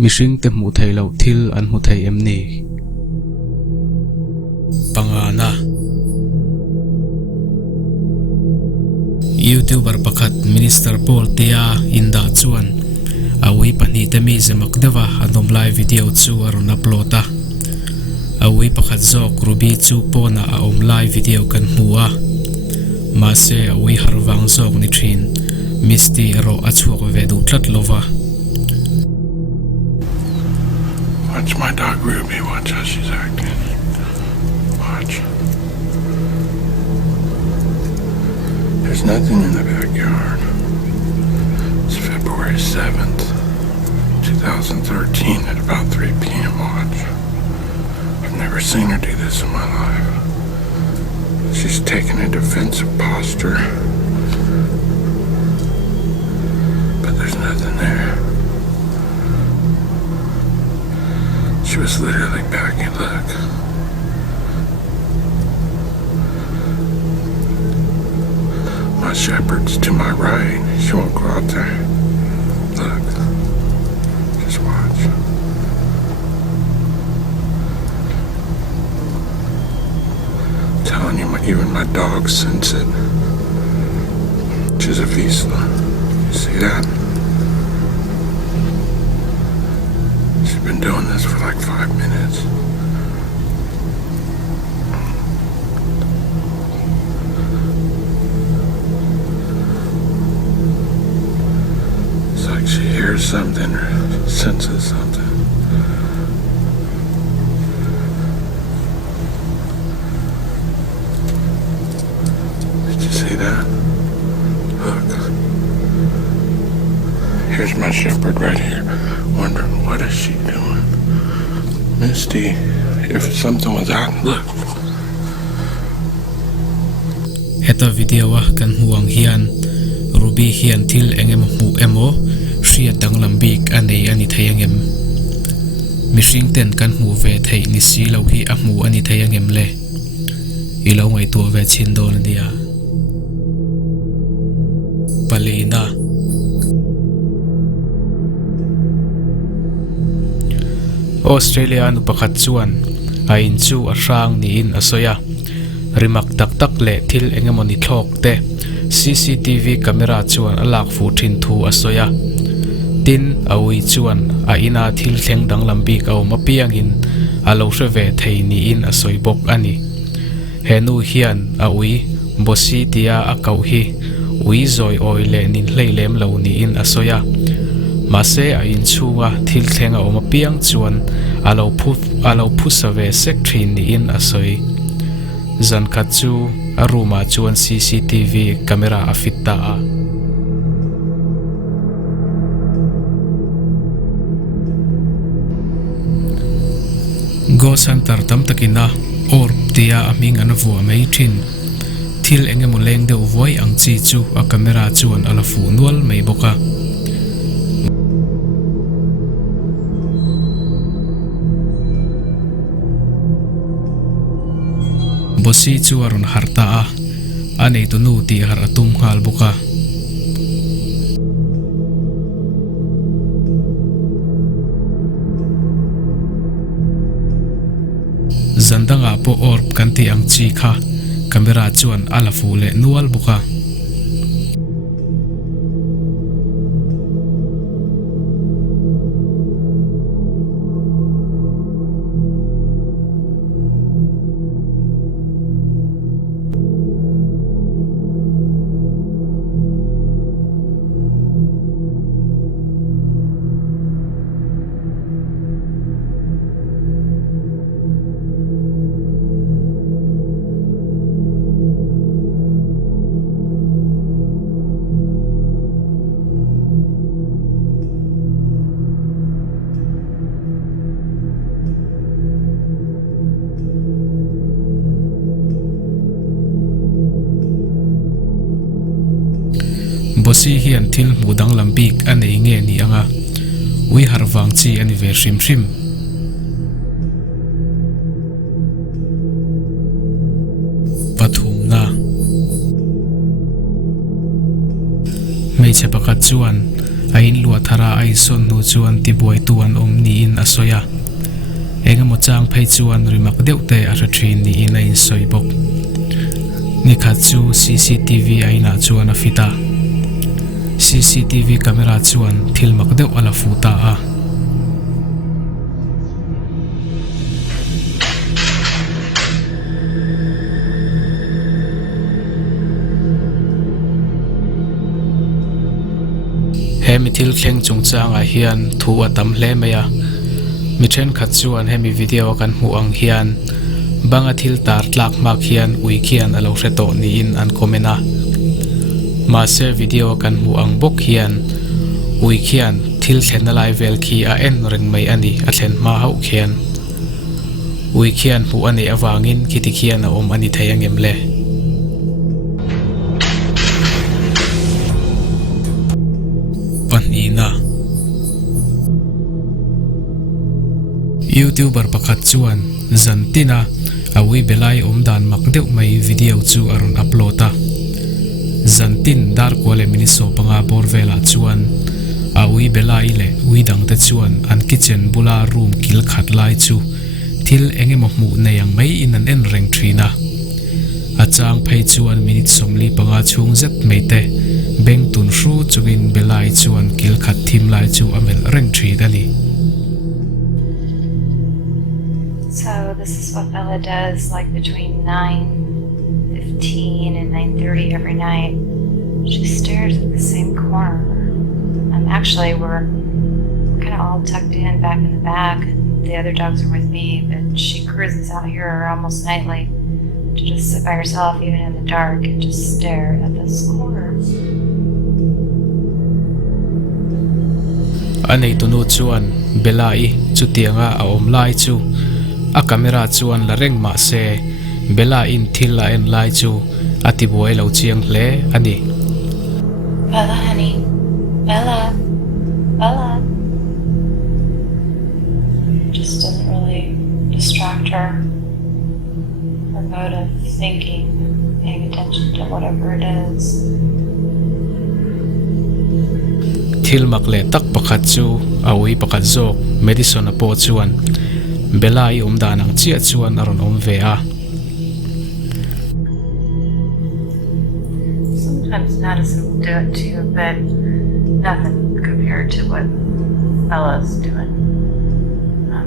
Mihring te hmuh theih lo thil an hmuh theih em ni. Pangana YouTuber pakhat Minister Paul tia inda chuan awi pani te mi zemak dewa anom live video chu aron uploada awi pakhat zok ruby chu pona a om live video kan hmua ma se awi harwang zok ni thin misti ro achuak ve du tlat lova. Watch my dog Ruby, watch how she's acting. Watch. There's nothing in the backyard. It's February 7th, 2013 at about 3 p.m. Watch. I've never seen her do this in my life. She's taking a defensive posture. But there's nothing there. She was literally backing, look. My shepherd's to my right. She won't go out there. Look. Just watch. I'm telling you, even my dog sense it. She's a Vizsla. You see that? She's been doing this for like 5 minutes. It's like she hears something or senses something. Did you see that? Look. Here's my shepherd right here. Wondering what is she doing? Misty, if something was out, look. Heta video kan huang hian Ruby hian thil engem hmuh emo hriat danglambik anei ani thei angem mihring ten kan hmuh ve thei ni si lo hi a hmuh ani thei angem le i lo ngai tu ve chin don dia palina Australia nu pakhat chuan a in chu a rang ni in asoya rimak tak tak le thil engemoni thlok te CCTV camera chuan alak fu thin thu asoya tin awi chuan a ina thil thleng dang lambi ka ma piangin alo reve thei ni in asoi bok ani henu hian awi bosi tia akau hi ui zoi oi le nin hleilem lo ni in asoya mase a in chuwa thil thleng a ma piang chuan alo phu save sek thin ni in asoi zan khat chu aruma chuan CCTV camera afitta a go santar tam takina or tia aming anavu amei thin thil engemo leng de uvoi ang chi chu a camera chuan ala fu nual mei boka bosi chu aron harta a anei tu nu ti har atum hal boka zandanga po orb kanti ang chi kha camera chuan ala fu le nual boka bosi hian thil mudang lambik anei nge ni anga ui harwang chi ani ve hrim hrim pathum na meiche pakhat chuan ain lua thara ai son nu chuan ti buai tuan om ni in asoya engemaw chang phei chuan rimak deuhte a hra thin ni in a in soi bawk ni khat chu CCTV aina chuan a fita CCTV camera chuan thil mak deuh ala futa a hemi thil thleng chung changa hian thu atam hle maya mi then khat chuan hemi video kan hmuh ang hian banga thil tar tlak mak hian ui khian alo hreto ni in an komena ma se video kan hmuh ang bok hian ui khian thil thlenna lai vel khi a en reng mai ani a thlen ma hau khian ui khian hmuh ani awangin khiti khian a om ani thei angem le panina YouTuber pakhat chuan zantina awi belai omdan makdeuh mai video chu aron uploada zantin dar kwale miniso panga borvela chuan awi belai le uidang te chuan an kitchen bula room kil khat lai chu thil engemaw hmuh neyang mai in an en reng thina achang phei chuan minute somli panga chung zet meite beng tun hru chungin belai chuan kil khat thim lai chu amel reng thri dani. So this is what Bella does, like between 9:15 and 9:30 every night. She stares at the same corner. Actually, we're kind of all tucked in back in the back. The other dogs are with me, but she cruises out here almost nightly to just sit by herself, even in the dark, and just stare at this corner. Anei tunu chuan belai chu tianga a om lai chu a camera chuan la reng ma se bela in thil la en lai chu ati buai lo chiang hle ani Bella, honey. Bella. Bella. Just doesn't really distract her. Her mode of thinking, paying attention to whatever it is. thil makle tak pakhat chu awi pakhat zok medicine a po chuan belai omdanang chia chuan aron om ve a Sometimes Madison will do it too, but nothing compared to what Bella's doing.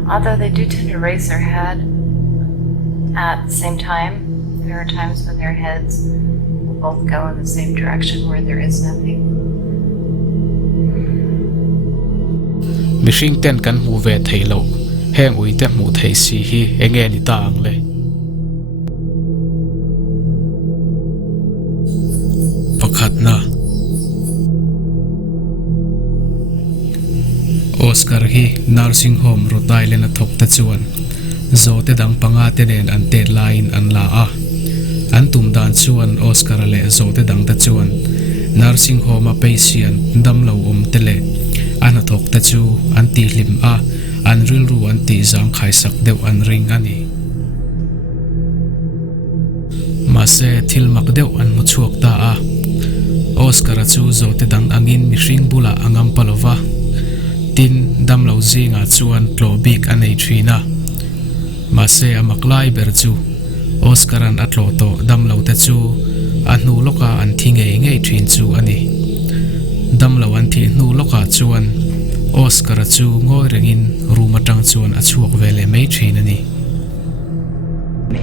Although they do tend to raise their head at the same time, there are times when their heads will both go in the same direction where there is nothing. Mihring ten kan hmu ve thei lo heng ui te hmu thei si hi enge ni ta ang le pakhat na Oscar hi nursing home Rhode Island a thok ta chuan zote dang panga te nen an te line an la a an tum dan chuan Oscar le zote dang ta chuan nursing home a patient dam lo om te le an thok ta chu an ti hlim a an ril ru an ti zang khai sak deuh an ring ani ma se thil mak deuh an mu chuak ta a Oscar chu zote dang angin mihring bula angam palova tin dam lo zinga chuan tlobik anei thina ma se amaklai ber chu Oscar an atlo to dam lo te chu a hnu loka an thingei ngei thin chu ani dam lo an thi hnu loka chuan Oscar chu ngoi rengin rumatang chuan a chuak vele mei thin ani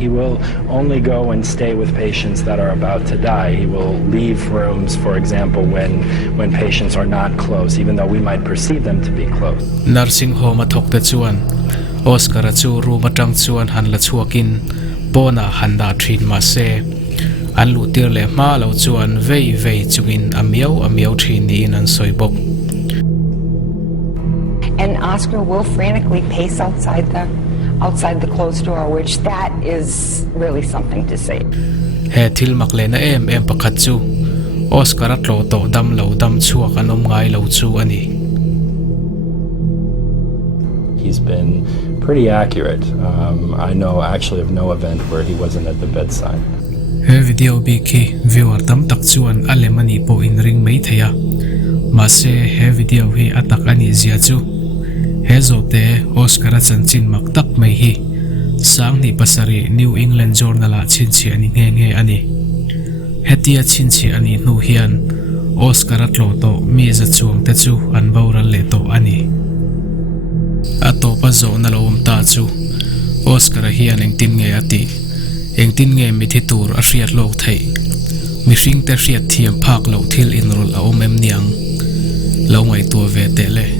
He will only go and stay with patients that are about to die. He will leave rooms, for example, when patients are not close, even though we might perceive them to be close. Nursing home athok te chuan Oscar chu rumatang chuan han la chuakin pona handa thin ma se an lu tir le ma lo chuan vei chungin amiau thin ni in an soibok and Oscar will frantically pace outside the closed door, which that is really something to see. He thil makle na em pakhat chu Oscar atlo to dam chuak anom ngai lo chu ani He's been pretty accurate. I know actually of no event where he wasn't at the bedside. He video bi ki viewer tam tak chuan alemani po in ring mai theya Mase he video hi atak ani zia chu he zote Oscar chanchin maktak mai hi sang ni pasari New England Journal a chinchi ani nge ani hetia chinchi ani nu hian Oscar atlo to mi za chuang te chu an boral le to ani ato pa zo na lom ta chu Oscar hian engtin nge ati engtin nge mi thi tur a hriat lok thei Mihring te hriat thiam phak lo thil in rol a omem niang lo ngai tu ve te le